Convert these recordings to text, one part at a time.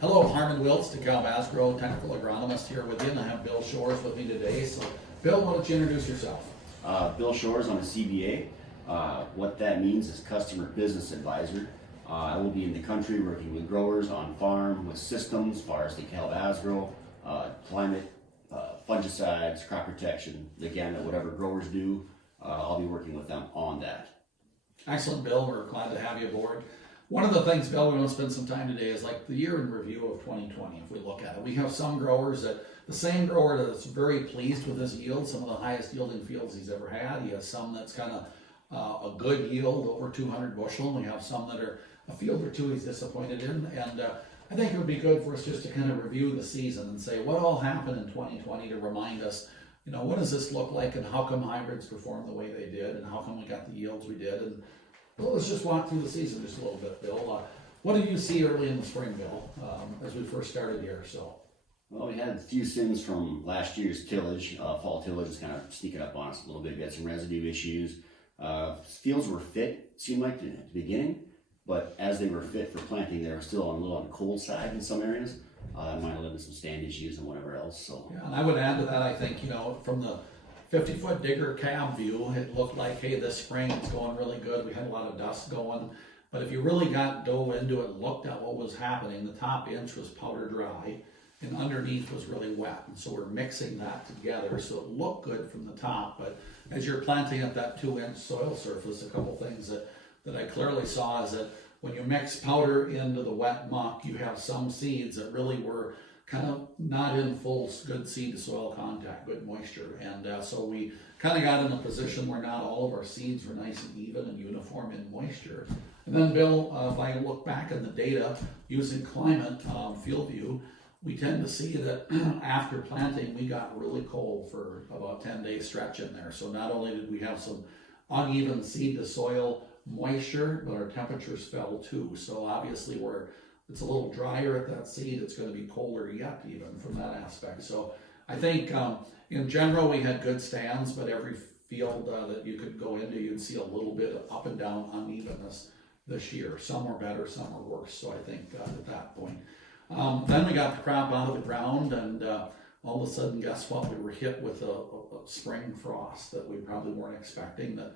Hello, Harmon Wilts, DeKalb Asgrow, technical agronomist here with you, and I have Bill Shores with me today. So, Bill, why don't you introduce yourself? Bill Shores, I'm a CBA. What that means is customer business advisor. I will be in the country working with growers on farm with systems as far as DeKalb Asgrow, climate, fungicides, crop protection, the gamut, whatever growers do, I'll be working with them on that. Excellent, Bill. We're glad to have you aboard. One of the things, Bill, we want to spend some time today is like the year in review of 2020. If we look at it, we have some growers that the same grower that's very pleased with his yield, some of the highest yielding fields he's ever had. He has some that's kind of a good yield, over 200 bushel. And we have some that are a field or two he's disappointed in. And I think it would be good for us just to kind of review the season and say what all happened in 2020 to remind us, you know, what does this look like and how come hybrids performed the way they did and how come we got the yields we did. And well, let's just walk through the season just a little bit, Bill. What did you see early in the spring, Bill, as we first started here? Well, we had a few things from last year's tillage. Fall tillage is kind of sneaking up on us a little bit. We had some residue issues. Fields were fit, it seemed like at the beginning, but as they were fit for planting, they were still a little on the cold side in some areas. That might have led to some stand issues and whatever else. So yeah, and I would add to that, I think, you know, from the 50-foot digger cab view, it looked like, hey, this spring it's going really good. We had a lot of dust going. But if you really dove into it and looked at what was happening, the top inch was powder dry and underneath was really wet. And so we're mixing that together. So it looked good from the top. But as you're planting up that 2-inch soil surface, a couple things that I clearly saw is that when you mix powder into the wet muck, you have some seeds that really were kind of not in full good seed to soil contact, good moisture. And so we kind of got in a position where not all of our seeds were nice and even and uniform in moisture. And then, Bill, if I look back at the data using climate field view, we tend to see that after planting, we got really cold for about 10-day stretch in there. So not only did we have some uneven seed to soil moisture, but our temperatures fell too. So obviously it's a little drier at that seed. It's going to be colder yet, even from that aspect. So I think in general we had good stands, but every field that you could go into, you'd see a little bit of up and down unevenness this year. Some were better, some were worse. So I think at that point. Then we got the crop out of the ground, and all of a sudden, guess what? We were hit with a spring frost that we probably weren't expecting that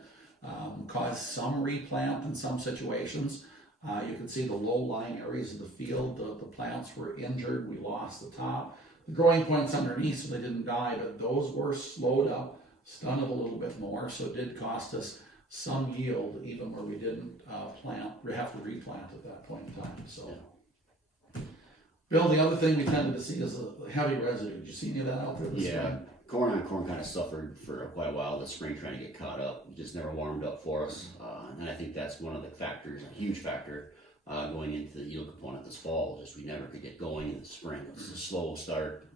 caused some replant in some situations. You can see the low-lying areas of the field, the plants were injured, we lost the top. The growing points underneath, so they didn't die, but those were slowed up, stunted a little bit more, so it did cost us some yield, even where we didn't we have to replant at that point in time. So, Bill, the other thing we tended to see is the heavy residue. Did you see any of that out there this spring? Corn on corn kind of suffered for quite a while this spring trying to get caught up. It just never warmed up for us. And I think that's one of the factors, a huge factor going into the yield component this fall. Just we never could get going in the spring. It was a slow start,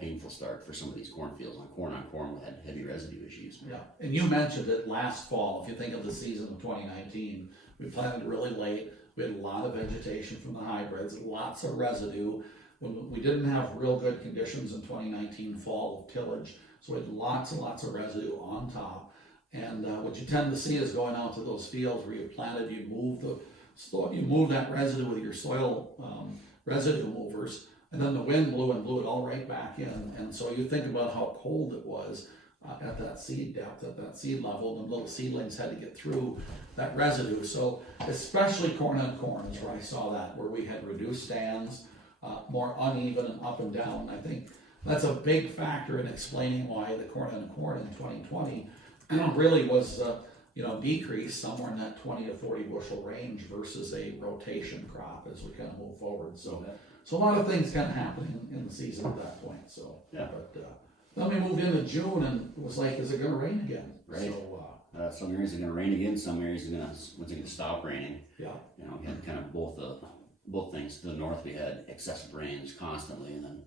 painful start for some of these cornfields. On corn, we had heavy residue issues. Yeah, and you mentioned it last fall. If you think of the season of 2019, we planted really late. We had a lot of vegetation from the hybrids, lots of residue. When we didn't have real good conditions in 2019 fall of tillage, so we had lots and lots of residue on top. And what you tend to see is going out to those fields where you planted, you move that residue with your soil residue movers, and then the wind blew it all right back in. And so you think about how cold it was at that seed depth, at that seed level, and the little seedlings had to get through that residue. So especially corn on corn is where I saw that, where we had reduced stands, more uneven and up and down. I think that's a big factor in explaining why the corn on corn in 2020 really was decreased somewhere in that 20 to 40 bushel range versus a rotation crop as we kind of move forward. So a lot of things kind of happening in the season at that point. So but then we moved into June and it was like, is it going to rain again? Right. So some areas are going to rain again. Some areas are going to stop raining. Yeah. We had kind of both things. To the north, we had excessive rains constantly, and then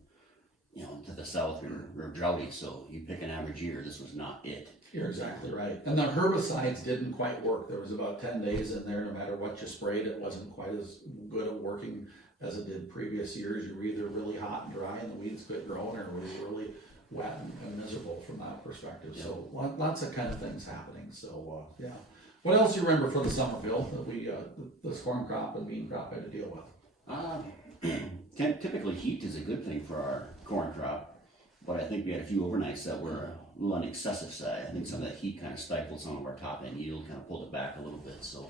to the south we were droughty. So you pick an average year, this was not it. You're exactly right. And the herbicides didn't quite work. There was about 10 days in there. No matter what you sprayed, it wasn't quite as good at working as it did previous years. You were either really hot and dry and the weeds quit growing, or were really wet and miserable from that perspective. Yep. So lots of kind of things happening. So what else do you remember for the summer, Bill, that we this corn crop and bean crop had to deal with? typically heat is a good thing for our corn crop, but I think we had a few overnights that were a little on the excessive side. I think some of that heat kind of stifled some of our top end yield, kind of pulled it back a little bit. So,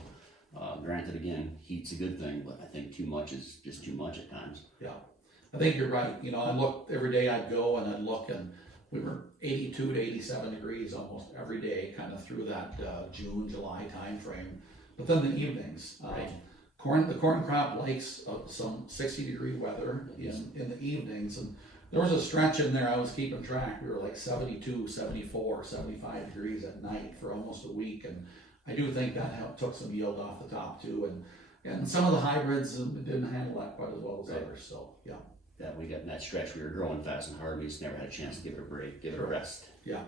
granted, again, heat's a good thing, but I think too much is just too much at times. Yeah, I think you're right. You know, I looked every day. I'd go and I'd look, and we were 82 to 87 degrees almost every day, kind of through that June, July time frame. But then the evenings, Right. The corn crop likes some 60-degree weather in the evenings, and there was a stretch in there I was keeping track. We were like 72, 74, 75 degrees at night for almost a week, and I do think that took some yield off the top too, and some of the hybrids didn't handle that quite as well as others. So yeah. That we got in that stretch, we were growing fast and hard. We just never had a chance to give it a break, give it a rest. Yeah.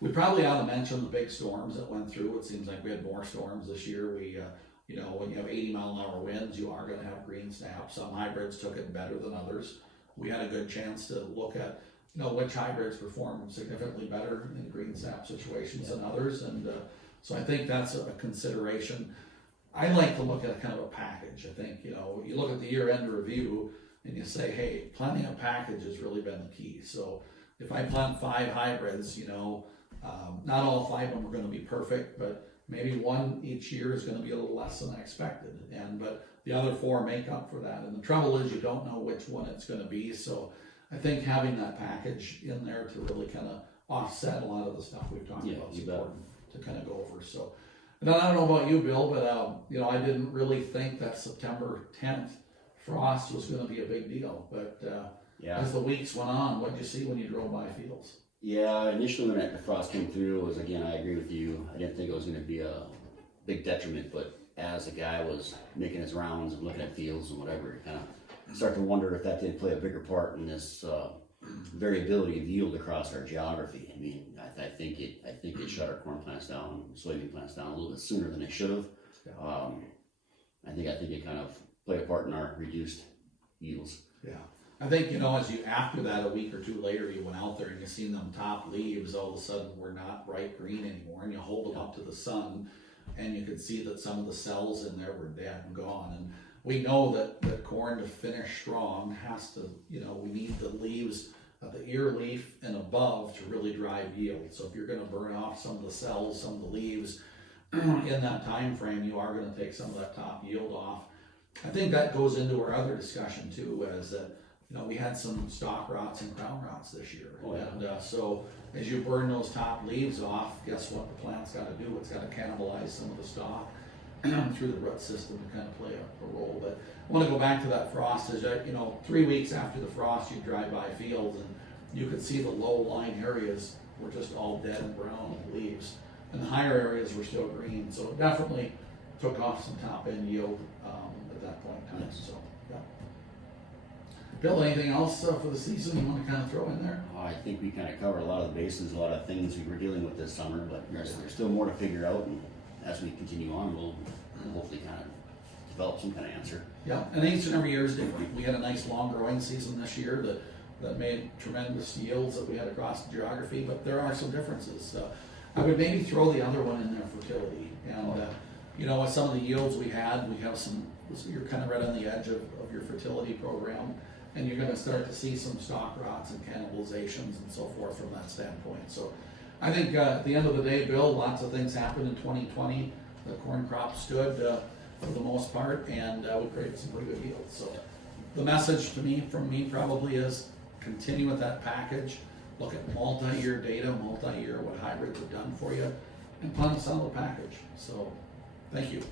We probably ought to mention the big storms that went through. It seems like we had more storms this year. We, you know, when you have 80-mile-an-hour winds, you are going to have green snap. Some hybrids took it better than others. We had a good chance to look at, you know, which hybrids perform significantly better in green snap situations than others, and so I think that's a consideration. I like to look at kind of a package. I think, you know, you look at the year-end review and you say, hey, planting a package has really been the key. So if I plant 5 hybrids, you know, not all 5 of them are going to be perfect, but maybe one each year is going to be a little less than I expected. But the other 4 make up for that. And the trouble is you don't know which one it's going to be. So I think having that package in there to really kind of offset a lot of the stuff we've talked about is important to kind of go over. So, and then I don't know about you, Bill, but you know, I didn't really think that September 10th frost was going to be a big deal. But as the weeks went on, what did you see when you drove by fields? Yeah, initially when the frost came through, it was, again, I agree with you. I didn't think it was going to be a big detriment, but as the guy was making his rounds and looking at fields and whatever, kind of start to wonder if that did play a bigger part in this variability of yield across our geography. I mean, I think it shut our corn plants down, soybean plants down a little bit sooner than it should have. Yeah. I think it kind of played a part in our reduced yields. Yeah. I think, you know, as you, after that, a week or two later, you went out there and you seen them top leaves, all of a sudden were not bright green anymore, and you hold them up to the sun, and you could see that some of the cells in there were dead and gone. And we know that corn to finish strong has to, you know, we need the leaves, the ear leaf and above to really drive yield. So if you're going to burn off some of the cells, some of the leaves in that time frame, you are going to take some of that top yield off. I think that goes into our other discussion too, as that, you know, we had some stalk rots and crown rots this year. Oh, yeah. And so as you burn those top leaves off, guess what the plant's got to do? It's got to cannibalize some of the stalk through the root system to kind of play a role. But I want to go back to that frost. As you know, 3 weeks after the frost, you drive by fields and you could see the low-lying areas were just all dead and brown leaves, and the higher areas were still green. So it definitely took off some top-end yield at that point in time. Yes. So, yeah. Bill, anything else for the season you want to kind of throw in there? I think we kind of covered a lot of the bases, a lot of things we were dealing with this summer, but there's still more to figure out, and as we continue on, we'll hopefully kind of develop some kind of answer. Yeah, and each and every year is different. We had a nice long growing season this year that made tremendous yields that we had across the geography, but there are some differences. I would maybe throw the other one in there, fertility. And you know, with some of the yields we have some, you're kind of right on the edge of your fertility program, and you're going to start to see some stalk rots and cannibalizations and so forth from that standpoint. So I think at the end of the day, Bill, lots of things happened in 2020. The corn crop stood for the most part, and we created some pretty good yields. So the message from me probably is continue with that package, look at multi-year data, what hybrids have done for you, and plan a solid package. So thank you.